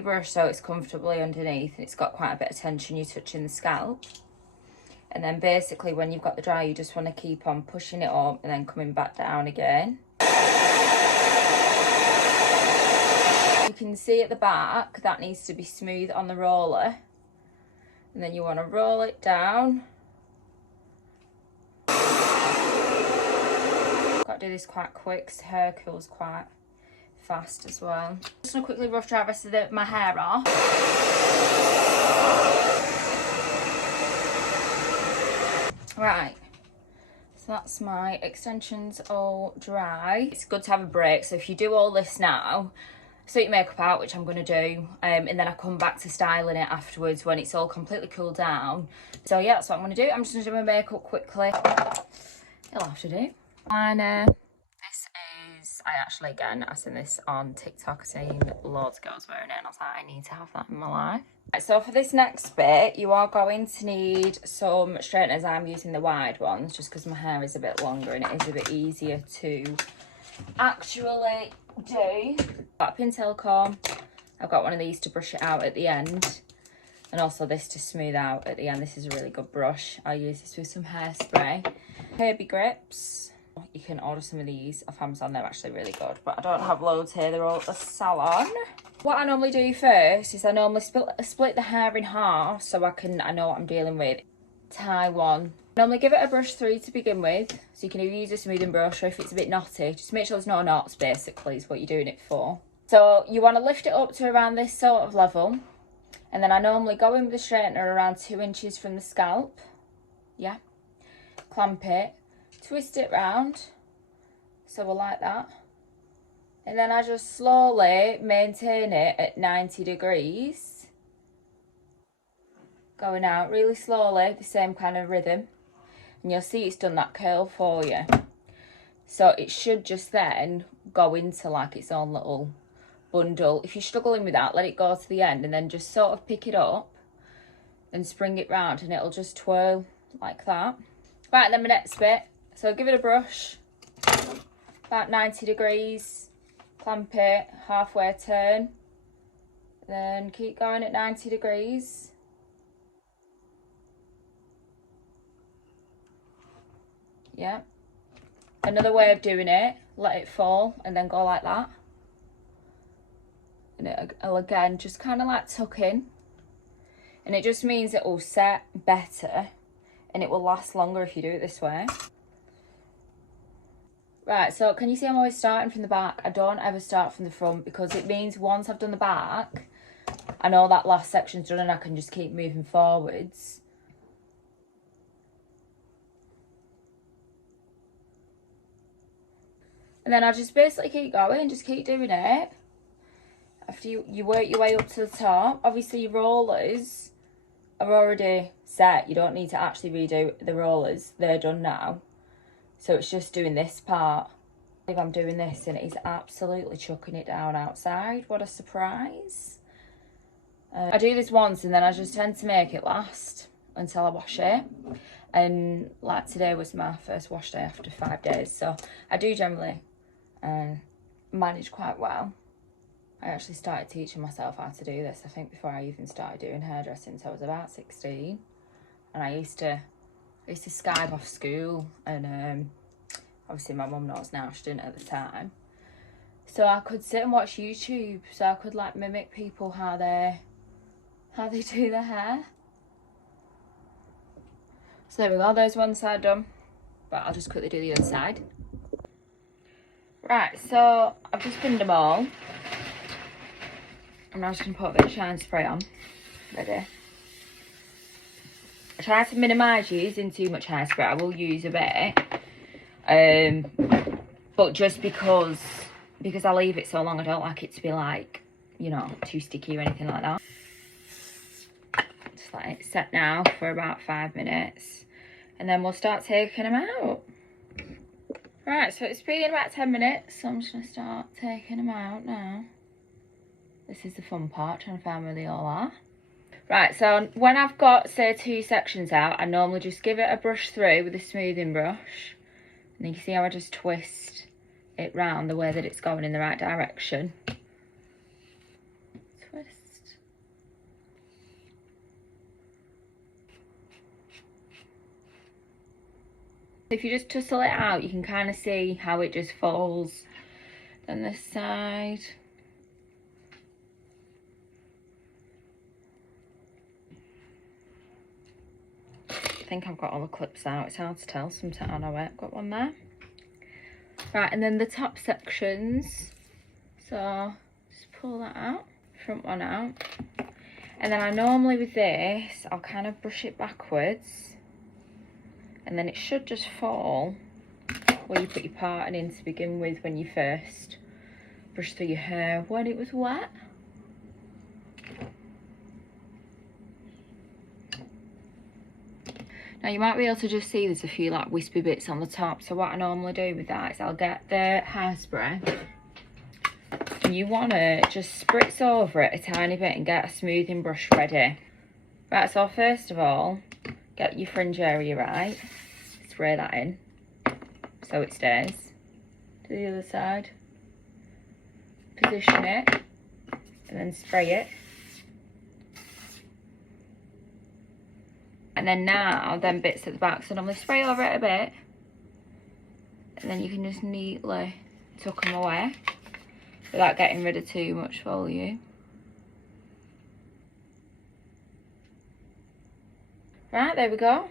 your brush so it's comfortably underneath and it's got quite a bit of tension, you're touching the scalp. And then basically when you've got the dry, you just want to keep on pushing it up and then coming back down again. You can see at the back that needs to be smooth on the roller. And then you want to roll it down. Got to do this quite quick because hair cools quite fast as well. Just going to quickly rough dry the rest of my hair off. Right, so that's my extensions all dry. It's good to have a break, so if you do all this now, sort your makeup out, which I'm going to do, and then I come back to styling it afterwards when it's all completely cooled down. So yeah, that's what I'm going to do. I'm just going to do my makeup quickly. You'll have to do. Liner. This is, I seen this on TikTok. I've seen loads of girls wearing it and I was like, I need to have that in my life. Right, so for this next bit, you are going to need some straighteners. I'm using the wide ones just because my hair is a bit longer and it is a bit easier to actually do. Got a pintail comb. I've got one of these to brush it out at the end, and also this to smooth out at the end. This is a really good brush. I'll use this with some hairspray. Herbie grips. You can order some of these off Amazon. They're actually really good, but I don't have loads here. They're all at the salon. What I normally do first is I normally split the hair in half so I know what I'm dealing with. Tie one. Normally give it a brush through to begin with, so you can either use a smoothing brush or if it's a bit knotty, just make sure there's no knots basically is what you're doing it for. So you want to lift it up to around this sort of level, and then I normally go in with the straightener around 2 inches from the scalp. Yeah, clamp it, twist it round, so we're like that, and then I just slowly maintain it at 90 degrees, going out really slowly, the same kind of rhythm. And you'll see it's done that curl for you. So it should just then go into like its own little bundle. If you're struggling with that, let it go to the end and then just sort of pick it up and spring it round and it'll just twirl like that. Right, and then my next bit. So give it a brush, about 90 degrees, clamp it, halfway turn, then keep going at 90 degrees. Yeah, another way of doing it, let it fall and then go like that, and it'll again just kind of like tuck in, and it just means it will set better and it will last longer if you do it this way. Right, so can you see I'm always starting from the back? I don't ever start from the front because it means once I've done the back, I know that last section's done and I can just keep moving forwards. And then I just basically keep going, just keep doing it. After you work your way up to the top, obviously your rollers are already set. You don't need to actually redo the rollers. They're done now. So it's just doing this part. If I'm doing this and it is absolutely chucking it down outside. What a surprise. I do this once and then I just tend to make it last until I wash it. And like today was my first wash day after 5 days. So I do generally manage quite well. I actually started teaching myself how to do this, I think, before I even started doing hairdressing. So I was about 16 and I used to Skype off school, and obviously my mum knows now, she didn't at the time. So I could sit and watch YouTube, so I could like mimic people how they do their hair. So there we go, there's one side done, but I'll just quickly do the other side. Right, so I've just pinned them all. I'm now just going to put a bit of shine spray on. Ready? I try to minimise using too much hairspray. I will use a bit. But just because I leave it so long, I don't like it to be like, you know, too sticky or anything like that. Just let it set now for about 5 minutes. And then we'll start taking them out. Right, so it's been about 10 minutes. So I'm just going to start taking them out now. This is the fun part, trying to find where they all are. Right, so when I've got, say, 2 sections out, I normally just give it a brush through with a smoothing brush. And you can see how I just twist it round the way that it's going in the right direction. Twist. If you just tussle it out, you can kind of see how it just falls. Then this side. I think I've got all the clips out. It's hard to tell sometimes. I know it. Got one there. Right, and then the top sections. So just pull that out, front one out. And then I normally with this, I'll kind of brush it backwards. And then it should just fall where you put your parting in to begin with when you first brush through your hair when it was wet. Now you might be able to just see there's a few like wispy bits on the top. So what I normally do with that is I'll get the hairspray. And you want to just spritz over it a tiny bit and get a smoothing brush ready. Right, so first of all, get your fringe area right. Spray that in so it stays. To the other side. Position it and then spray it. And then now, them bits at the back, so normally spray over it a bit. And then you can just neatly tuck them away without getting rid of too much volume. Right, there we go.